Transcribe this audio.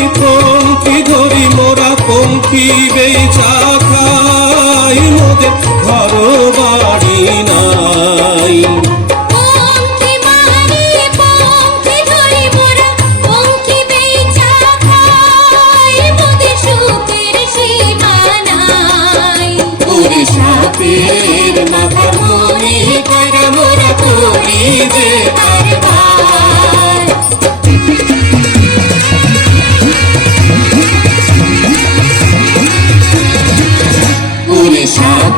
পঙ্কি ধরি মোরা পঙ্কি বেচা খাই। মোদের ঘর বাড়ি নাই। সাথের মাথা